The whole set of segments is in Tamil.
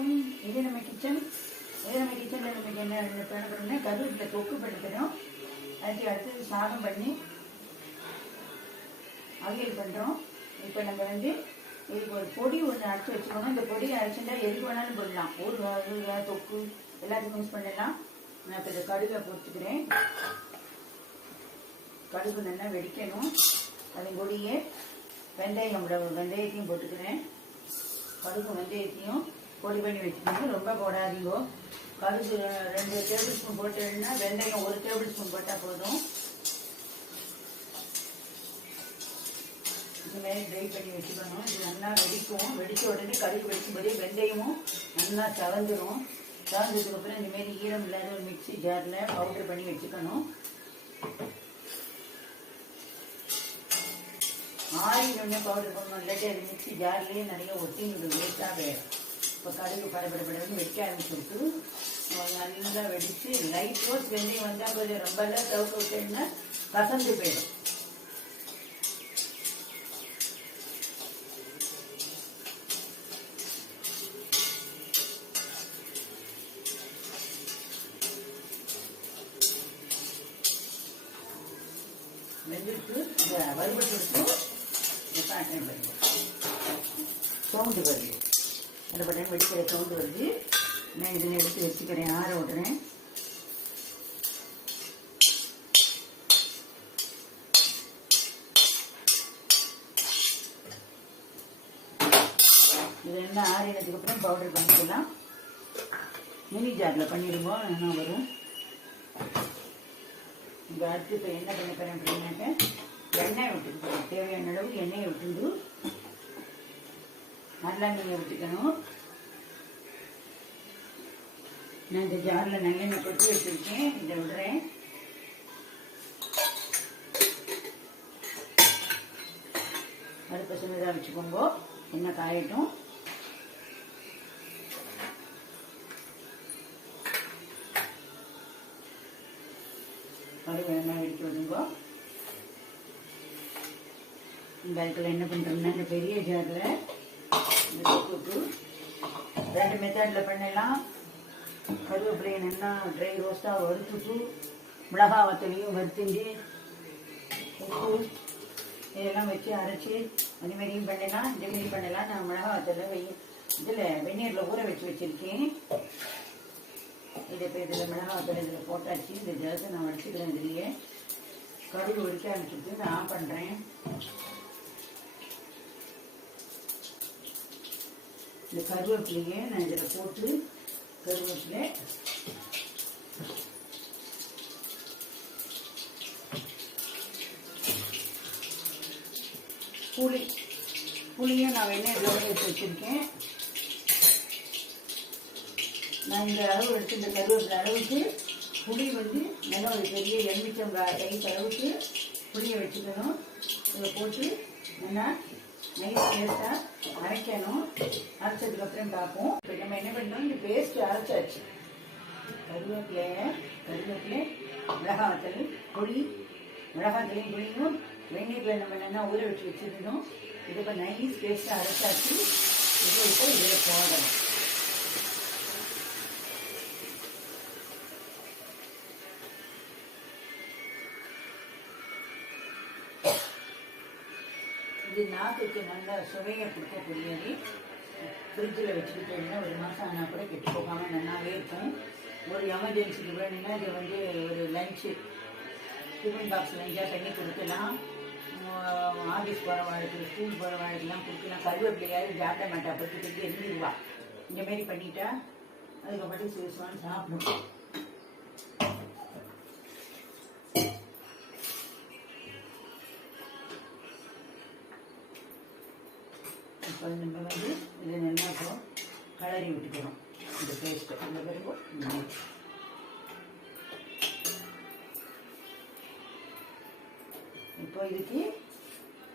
வணக்கம் இது நம்ம கிச்சன் இது நம்ம கிச்சனில் நமக்கு என்ன பண்ணணும்னா பண்ண கருவேப்பிலை தொக்கு பண்ணிக்கிறோம் அதுக்கு அடுத்தது சாதம் பண்ணி அவியல் பண்ணுறோம் இப்போ நம்ம வந்து இதுக்கு ஒரு பொடி ஒன்று அரைச்சி வச்சுக்கோங்க. இந்த பொடியை அரைச்சிட்டா எதுக்கு வேணாலும் போடலாம். ஊறுகாய் தொக்கு எல்லாத்துக்கும் யூஸ் பண்ணலாம் நான் இப்போ இந்த கடுகை பொறுத்துக்கிறேன் கடுகு நல்லா வெடிக்கணும். அதன் கூடயே வெந்தயம் வெந்தயத்தையும் போட்டுக்கிறேன். கடுகு வெந்தயத்தையும் பொடி பண்ணி வச்சுக்கணும் ரொம்ப போடாதீங்கோ கடுகு ரெண்டு டேபிள் ஸ்பூன் போட்டேன்னா வெந்தயம் ஒரு டேபிள் ஸ்பூன் போட்டால் போதும் இதுமாரி ட்ரை பண்ணி வச்சுக்கணும். இது நல்லா வெடிக்கும். வெடிச்ச உடனே கடுகு வெடிக்கும்போதே வெந்தயமும் நல்லா சவந்துடும் சவந்ததுக்கப்புறம் அப்புறம் ஈரம் இல்லாத ஒரு மிக்ஸி ஜாரில் பவுடர் பண்ணி வச்சுக்கணும். ஆறினோடனே பவுடர் பண்ணணும். இல்லாட்டி அது மிக்ஸி ஜார்லேயே நிறைய ஒட்டிங்கிடும் வேஸ்ட்டாக வேணும் இப்போ கடுகு படபடபடன்னு வெடிக்க ஆரம்பிச்சுட்டு நல்லா வெடித்து லைட் ரோஸ் வெந்தயம் வந்தால் கொஞ்சம் ரொம்ப எல்லாம் சவுக்க விட்டேன்னா கசந்து போயிடும் வெந்திருக்கு இந்த வறுபட்டு இருக்கும் இந்த காட்டுறேன் பாருங்க சவுண்டு வருது அந்த பட்டன் வெடிக்கிற சவுண்டு வருது. நான் இதில் எடுத்து வச்சுக்கிறேன் ஆற விடுறேன். இது என்ன ஆறினதுக்கு அப்புறம் பவுடர் பண்ணிக்கலாம். மினி ஜாரில் பண்ணிடுவோம் என்ன வரும். இங்கே அடுத்து இப்போ என்ன பண்ண போகிறேன் அப்படின்னாக்க எண்ணெய் விட்டுட்டு போகிறேன் தேவையான அளவுக்கு எண்ணெயை விட்டுண்டு நல்லெண்ணெயை ஊற்றிக்கணும். நான் இந்த ஜாரில் நல்லெண்ணெய் கொட்டி வச்சுருக்கேன். இதை விடுறேன். அடுப்ப சின்னதாக வச்சுக்கோங்க. எண்ணெய் காயட்டும். கடுகு எண்ணெய் எடுத்து விடுங்க இந்த அதுக்குள்ள என்ன பண்ணுறோம்னா இந்த பெரிய ஜாரில் ரெண்டு மெத்தடில் பண்ணலாம். கருவேப்பிலையை நல்லா ட்ரை ரோஸ்ட்டாக வறுத்துட்டு மிளகா வத்தலையும் வறுத்துண்டு உப்பு இதெல்லாம் வச்சு அரைச்சி அந்த மாதிரியும் பண்ணலாம். இந்த மாதிரி பண்ணலாம். நான் மிளகா வத்தலை வெய் இதில் வெந்நீரில் ஊற வச்சு வச்சுருக்கேன். இதை இப்போ இதில் மிளகா வத்தலை இதில் போட்டாச்சு. இந்த ஜலத்தை நான் வடிச்சுக்கிறேன் இதுலேயே. கடுகு வடிக்க ஆரம்பிச்சுட்டு நான் ஆஃப் பண்ணுறேன் இந்த கருவேப்பிலையே நான் இதில் போட்டு கருவேப்பிலை. புளி புளியும் நான் வெண்ணெய் ஊற வச்சு வச்சுருக்கேன். நான் இந்த அளவு எடுத்து இந்த கருவேப்பிலை அளவுக்கு புளி வந்து நல்லா ஒரு பெரிய எலுமிச்சம் கைஸ் அளவுக்கு புளியை வச்சுக்கணும். இதை போட்டு நல்லா நைஸ் பேஸ்ட்டாக அரைக்கணும். அரைச்சதுக்கப்புறம் பார்ப்போம். இப்போ நம்ம என்ன பண்ணணும்? இந்த பேஸ்ட் அரைச்சாச்சு. கருவேப்பிலையை கருவேப்பிலை மிளகாத்தல் புளி மிளகாத்தலையும் புளியும் வெந்நீரில் நம்ம நல்லா ஊற வச்சு வச்சுருந்தோம். இது இப்போ நைஸ் பேஸ்ட்டாக அரைச்சாச்சு. இது இப்போ இதில் போடணும். நாக்குக்கு நல்ல சுவையை கொடுக்கக்கூடியது. ஃப்ரிட்ஜில் வச்சுக்கிட்டோம்னா ஒரு மாதம் ஆனால் கூட கெட்டு போகாமல் நல்லாவே இருக்கும். ஒரு எமர்ஜென்சிக்கு வேணும்னா இது வந்து ஒரு லஞ்சு டிஃபன் பாக்ஸ் லஞ்சாக பண்ணி கொடுக்கலாம். ஆஃபீஸ் போகிற வாழ்க்கை ஸ்கூல் போகிற வாழ்க்கைலாம் கொடுக்கலாம். கருவேப்பிலையாவது ஜாட்டை மாட்டா பத்து பற்றி எரிஞ்சிருவா இந்தமாரி பண்ணிட்டா அதுக்கப்புறம் சிறுசுவான்னு சாப்பிடும். இப்போ நம்ம வந்து இது நல்லா இப்போ கலரி விட்டுக்கிறோம் இந்த பேஸ்ட்டு இந்த பிறகு இப்போ இதுக்கு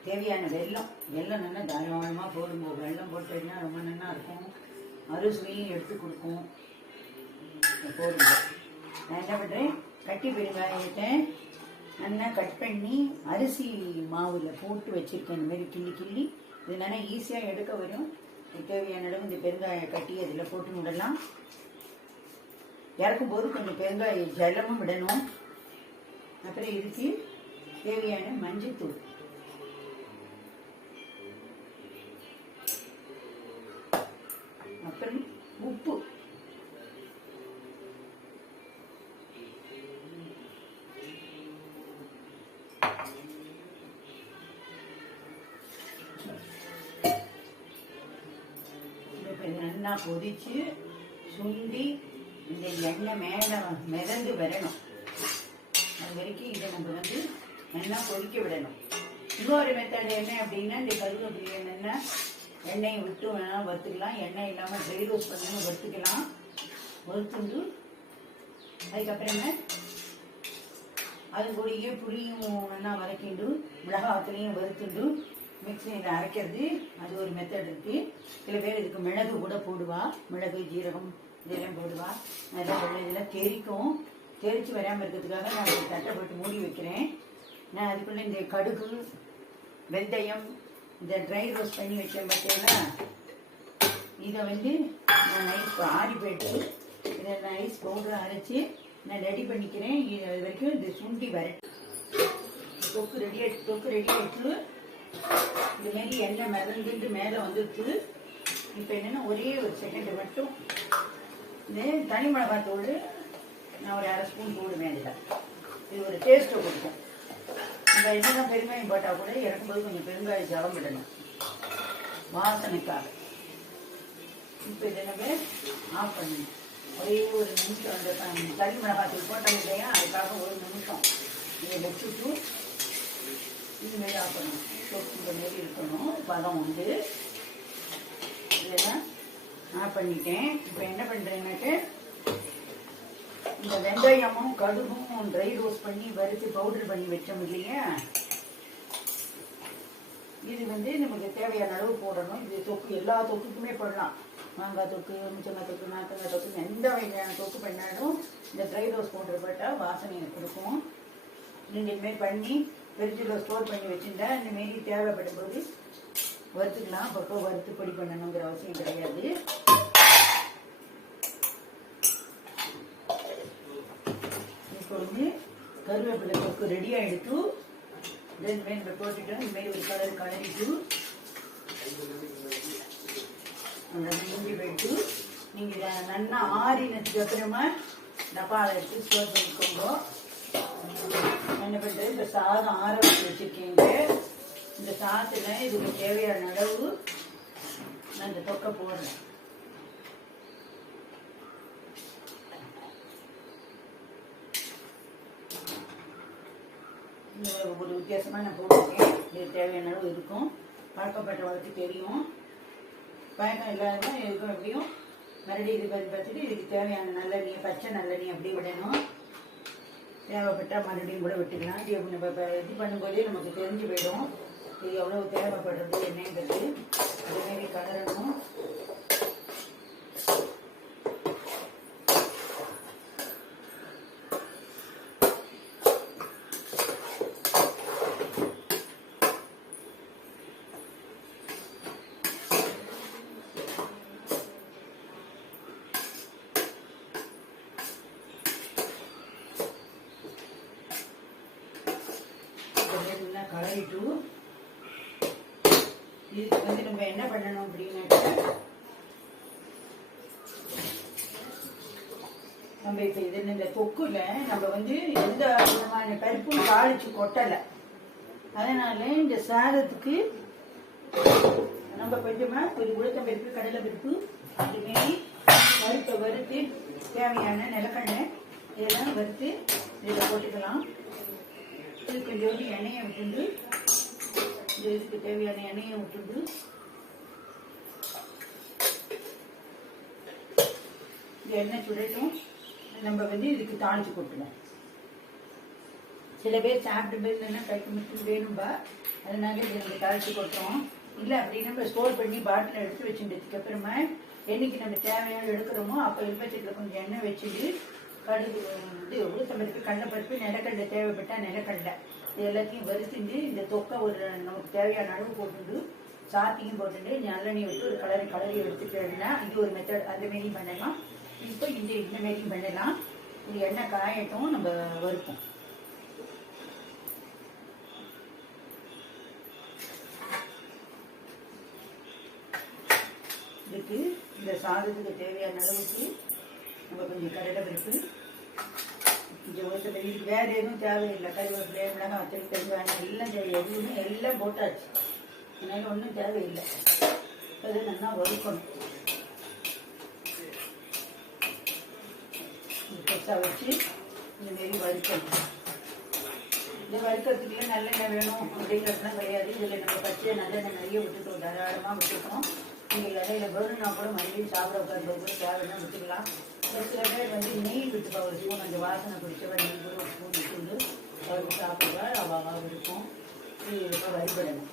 தேவையான வெள்ளம் வெள்ளம் நல்லா தாராளமாக போடும்போது வெள்ளம் போட்டீங்கன்னா ரொம்ப நல்லா இருக்கும் அறுசுவையும் எடுத்து கொடுக்கும் போடுங்க நான் என்ன பண்ணுறேன் கட்டி பெருங்காயத்தை நல்லா கட் பண்ணி அரிசி மாவில் போட்டு வச்சுருக்கேன். இந்த மாதிரி கிள்ளி கிள்ளி இது நல்லா ஈஸியாக எடுக்க வரும். தேவையான அளவு இந்த பெருங்காயை கட்டி அதில் போட்டு விடலாம் இறக்கும் போது கொஞ்சம் பெருங்காய ஜலமும் விடணும். அப்புறம் இதுக்கு தேவையான மஞ்சத்தூள். அப்புறம் உப்பு. இப்போ நல்லா சுண்டி இந்த எண்ணெய் மேலே மிதந்து வரணும். அது வரைக்கும் இதை நம்ம வந்து நல்லா கொதிக்க விடணும். இன்னொரு மெத்தட் என்ன அப்படின்னா இந்த கருவேப்பிலை எண்ணெய் எண்ணெயை விட்டு வேணாலும் வறுத்துக்கலாம். எண்ணெய் இல்லாமல் ட்ரை உப்பு வறுத்துக்கலாம். வறுத்துண்டு அதுக்கப்புறமே அது கூடயே புளியும் நல்லா வதக்கிண்டு மிளகாத்துலையும் வறுத்துண்டு மிக்சியில் அரைக்கிறது. அது ஒரு மெத்தட் இருக்கு. சில பேர் இதுக்கு மிளகு கூட போடுவா. மிளகு ஜீரகம் இதெல்லாம் போடுவா. நல்லா வெள்ளை இதெல்லாம் தெரிக்கும் தெரிச்சு வராமல் இருக்கிறதுக்காக நான் தட்டை போட்டு மூடி வைக்கிறேன். நான் அதுக்குள்ளே இந்த கடுகு வெந்தயம் இந்த ட்ரை ரோஸ்ட் பண்ணி வச்சேன் பார்த்தீங்களா இதை வந்து நான் நைஸ் ஆறி போயிட்டு இதை நைஸ் பவுடர் அரைச்சி நான் ரெடி பண்ணிக்கிறேன். இது வரைக்கும் இந்த சுண்டி வரேன் தொக்கு ரெடி தொக்கு ரெடி ஆயிடுச்சு இது மாரி எண்ணெய் மிதந்துட்டு மேலே வந்துடுச்சு இப்போ என்னென்னா ஒரே ஒரு செகண்ட் மட்டும். இந்த தனி மிளகாத்தூள் நான் ஒரு அரை ஸ்பூன் போடுவேன் இதில் இது ஒரு டேஸ்ட்டை கொடுக்கும். நம்ம என்னதான் பெருங்காயம் போட்டால் கூட இறக்கும்போது கொஞ்சம் பெருங்காயம் ஜலம் விடணும் வாசனைக்காக. இப்போ இது நம்ம ஆஃப் பண்ணணும். ஒரே ஒரு நிமிஷம் அந்த தனி மிளகாத்தூள் போட்டோம் இல்லையா? அதுக்காக ஒரு நிமிஷம். இதை வச்சுட்டு இதுமாரி ஆஃப் பண்ணணும் இந்த மாரி இருக்கணும். பதம் உண்டு. இதெல்லாம் நான் பண்ணிட்டேன். இப்போ என்ன பண்ணுறேன்னாக்க இந்த வெங்காயமும் கடுகும் ட்ரை ரோஸ்ட் பண்ணி வறுத்து பவுடர் பண்ணி வச்சோம் இல்லையா? இது வந்து நமக்கு தேவையான அளவு போடணும். இது தொக்கு எல்லா தொக்குக்குமே போடலாம். மாங்காய் தொக்கு முச்சங்காய் தொக்கு நாத்தங்காய் தொக்கு எந்த வகையான தொக்கு பண்ணாலும் இந்த ட்ரை ரோஸ் போட்டு போட்டால் வாசனையை கொடுக்கும். நீங்கள் இதுமாரி பண்ணி ஃப்ரிட்ஜில் ஸ்டோர் பண்ணி வச்சுருந்தா இந்தமாரி தேவைப்படும் போது வறுத்துக்கலாம். அப்பப்போ வறுத்து பொடி பண்ணணுங்கிற அவசியம் கிடையாது. இப்போ வந்து கருவேப்பிலை தொக்கு ரெடி ஆகிடுத்து தென் மேல போட்டுட்டோம் இந்தமாரி ஒரு கலர் கலரிட்டு அந்த இஞ்சி போயிட்டு நீங்கள் நல்லா ஆறினதுக்கு அப்புறமா டப்பாவில் எடுத்து ஸ்டோர் பண்ணிக்கோங்க. என்ன பண்ணுறது இந்த சாதம் ஆற வச்சு வச்சுருக்கீங்க. இந்த சாதத்தில் இதுக்கு தேவையான அளவு நான் இந்த தொக்கை போடுறேன். ஒரு வித்தியாசமாக நான் போட்டிருக்கேன். இது தேவையான அளவு இருக்கும். பழக்கப்பட்டவங்களுக்கு தெரியும். பழக்கம் இல்லாததான் இருக்கும் எப்படியும் மறுபடியும் இது பண்ணி இதுக்கு தேவையான நல்லெண்ணெய் பச்சை நல்லெண்ணெய் அப்படி விடணும். தேவைப்பட்டால் மறுபடியும் கூட விட்டுக்கலாம். இது நம்ம இப்போ இது பண்ணும்போதே நமக்கு தெரிஞ்சு போயிடும். இது எவ்வளோ தேவைப்படுறது என்னங்கிறது. அதேமாரி கலரணும். இதெல்லாம் இதுக்கு வந்து நம்ம என்ன பண்ணணும் அப்படின்னாக்க நம்ம இப்போ இது இந்த தொக்குல நம்ம வந்து எந்த விதமான பருப்பும் தாளிச்சு கொட்டலை. அதனால இந்த சாதத்துக்கு நம்ம கொஞ்சமா ஒரு உளுத்தம் பருப்பு கடலை பருப்பு அதுமாரி வறுத்த வறுத்து தேவையான நிலக்கண்ணை இதெல்லாம் வறுத்து இதில் போட்டுக்கலாம். இது கொஞ்சோண்டு எண்ணெயை விட்டுண்டு? இந்த இதுக்கு தேவையான எண்ணெயை விட்டுண்டு. இந்த எண்ணெய் சுடட்டும். நம்ம வந்து இதுக்கு தாளிச்சு கொட்டுவோம் சில பேர் சாப்பிட்டு போயிருந்தா கைக்கு மட்டும் வேணும்பா. அதனால இது நம்ம தாளிச்சு கொட்டுறோம். இல்லை அப்படின்னா நம்ம ஸ்டோர் பண்ணி பாட்டில் எடுத்து வச்சுட்டதுக்கு அப்புறமா என்னைக்கு நம்ம தேவையான எடுக்கிறோமோ அப்போ இருப்பச்சத்தில் கொஞ்சம் எண்ணெய் வச்சுட்டு கடுகு இது உளுத்தம்பருப்பு கடலைப்பருப்பு நிலக்கடலை தேவைப்பட்டா நிலக்கடலை. இது எல்லாத்தையும் வறுத்துட்டு இந்த தொக்கை ஒரு நமக்கு தேவையான அளவு போட்டுட்டு சாத்தியும் போட்டுட்டு நல்லெண்ணெய் விட்டு ஒரு கலரி கலரி எடுத்துக்கிட்டேன்னா இது ஒரு மெத்தட் அந்த மாரி பண்ணலாம். இப்போ இந்த இந்த மாரியும் பண்ணலாம். இது எண்ணெய் காயட்டும் நம்ம வறுப்போம். இதுக்கு இந்த சாதத்துக்கு தேவையான அளவுக்கு இப்போ கொஞ்சம் கடலை பருப்பு கொஞ்சம் ஒரு சில வேறு எதுவும் தேவையில்லை. கருவேப்பிலை மிளகாய் வத்தல் பெருங்காயம் எல்லாம் தேவை. எதுவுமே எல்லாம் போட்டாச்சு. அதனால ஒன்றும் தேவையில்லை. அது நல்லா வறுக்கணும். பெருசாக வச்சு இந்த மாரி வறுக்கணும். இந்த வறுக்கிறதுக்குள்ள நல்லெண்ணெய் வேணும். அப்படிங்கிறதுலாம் கிடையாது. இதில் நம்ம பச்சையை நல்லெண்ணெய் நிறைய விட்டுட்டோம். தாராளமாக விட்டுட்டோம். நீங்கள் இடையில வேணும்னா கூட மறுபடியும் சாப்பிட உட்காந்து கூட தேவைன்னா விட்டுக்கலாம். ஒரு சில பேர் வந்து நெய் விட்டுப்பா ஒரு ஸ்பூன் அந்த வாசனை பிடிச்சவா நெய் கூட ஒரு ஸ்பூன் விட்டு அவருக்கு சாப்பிடுவா அவ்வளோ இருக்கும். இப்போ வழிபடணும்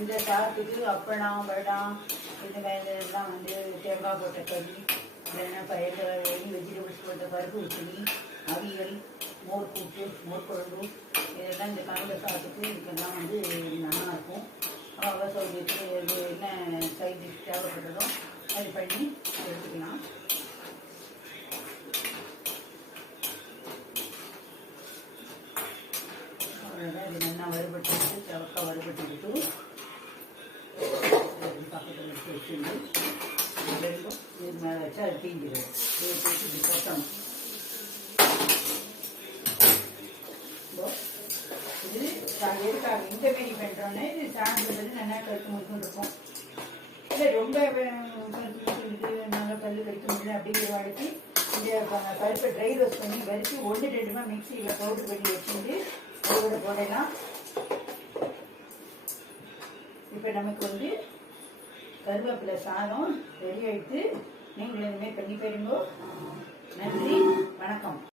இந்த சாதத்துக்கு அப்பளம் வடம் இந்த மாதிரி இதெல்லாம் வந்து தேங்காய் போட்ட கறி இல்லைன்னா பயிர் வெஜிடபிள்ஸ் போட்ட பருப்பு உச்சினி அவியல் மோர் கூட்டு மோர் குழம்பு இதெல்லாம் இந்த காலையில் சாதத்துக்கு இதுக்கெல்லாம் வந்து நல்லாயிருக்கும் அவ்வளோ சௌகரியத்துக்கு என்ன சைட் டிஷ் தேவைப்படுறதோ அது பண்ணி எடுத்துக்கலாம். அவ்வளோதான் இது நல்லா வறுபட்டு செவக்காய் வறுபட்டு பக்கத்தில் எடுத்து வச்சுருந்து ரெண்டும் இது மேலே வச்சு அது தீஞ்சிடும் இதை போட்டு இப்படி கொட்டணும் இதோ, இது நான் எதுக்காக? இந்த மாரி பண்ணுறோன்னே இது சாப்பிட்றது நல்லா கருத்து மட்டும் இருக்கும். இல்லை ரொம்ப கருத்து நல்லா பல்லு கடிக்க முடியல அப்படிங்கிற வாழ்க்கை இந்த பருப்பை ட்ரை ரோஸ்ட் பண்ணி வறுத்து ஒன்று ரெண்டுமா மிக்சியில் பவுடர் பண்ணி வச்சுட்டு அதோட போடலாம். இப்போ நமக்கு வந்து கருவேப்பிலை சாதம் ரெடி ஆயிட்டு நீங்களும் பண்ணி போயிருங்கோ நன்றி வணக்கம்.